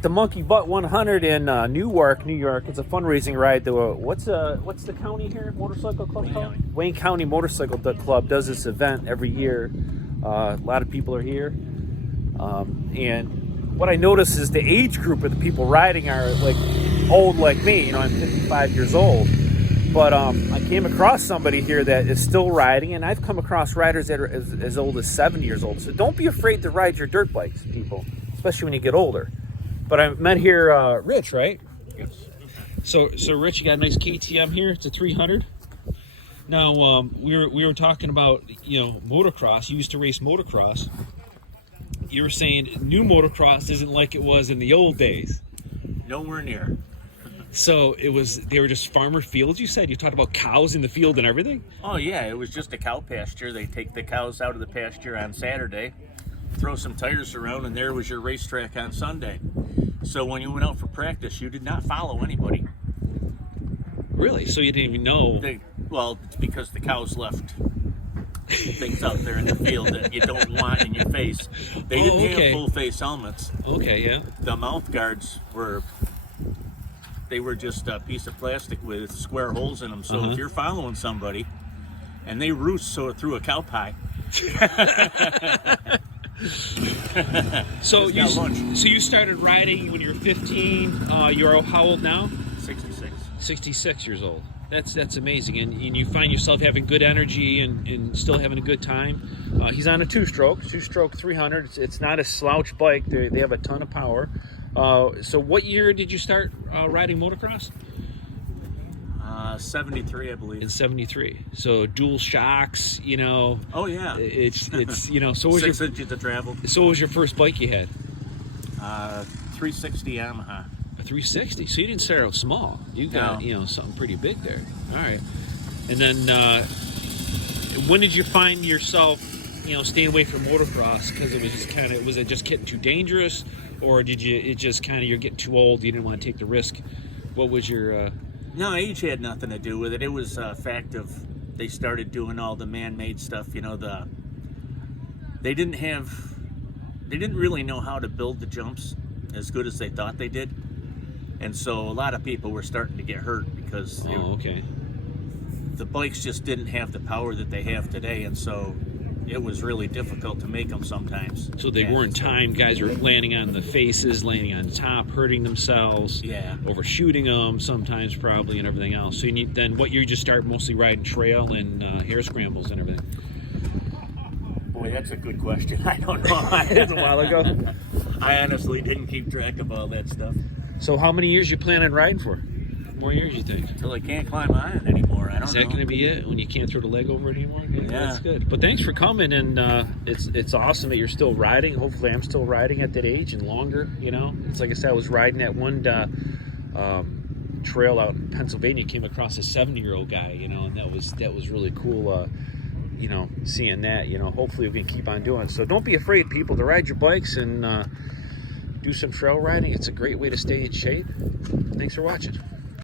The Monkey Butt 100 in Newark, New York. It's a fundraising ride. What's the county here? Motorcycle club called? Wayne County Motorcycle Club does this event every year. A lot of people are here, and what I notice is the age group of the people riding are like old like me. You know, I'm 55 years old, but I came across somebody here that is still riding, and I've come across riders that are as old as 70 years old. So don't be afraid to ride your dirt bikes, people, especially when you get older. But I met here Rich, right? Yes. So Rich, you got a nice KTM here. It's a 300. Now we were talking about, you know, motocross. You used to race motocross. You were saying new motocross isn't like it was in the old days. Nowhere near. So they were just farmer fields. You said you talked about cows in the field and everything. Oh yeah, it was just a cow pasture. They take the cows out of the pasture on Saturday, throw some tires around, and there was your racetrack on Sunday. So when you went out for practice, you did not follow anybody. Really? So you didn't even know? Well, it's because the cows left things out there in the field that you don't want in your face. They didn't have full face helmets. Okay, yeah. The mouth guards were just a piece of plastic with square holes in them. So if you're following somebody and they roost through a cow pie. So you started riding when you were 15. You're how old now? 66. 66 years old. That's amazing, and you find yourself having good energy and still having a good time. He's on a two-stroke 300. It's not a slouch bike. They have a ton of power. So what year did you start riding motocross? 73, I believe. In 73. So dual shocks, you know. Oh yeah. It's you know. So was 6 inches of travel. So what was your first bike you had? 360 Yamaha. A 360. So you didn't start out small. You got something pretty big there. All right. And then when did you find yourself staying away from motocross because it was just was it just getting too dangerous, or you're getting too old, you didn't want to take the risk? What was your No, age had nothing to do with it. It was a fact of they started doing all the man-made stuff. They didn't really know how to build the jumps as good as they thought they did, and so a lot of people were starting to get hurt because the bikes just didn't have the power that they have today, and so it was really difficult to make them sometimes. So they weren't timed. Guys were landing on the faces, landing on the top, hurting themselves, overshooting them sometimes probably, and everything else. So then what year you just start mostly riding trail and hare scrambles and everything? Boy, that's a good question. I don't know. It's a while ago. I honestly didn't keep track of all that stuff. So how many years you plan on riding for? More years, you think? Until I can't climb on it anymore. I don't know. Is that going to be it when you can't throw the leg over it anymore? Yeah, that's good. But thanks for coming, and it's awesome that you're still riding. Hopefully, I'm still riding at that age and longer. It's like I said, I was riding that one trail out in Pennsylvania. Came across a 70-year-old guy, and that was really cool. Seeing that. Hopefully we can keep on doing it. So don't be afraid, people, to ride your bikes and do some trail riding. It's a great way to stay in shape. Thanks for watching.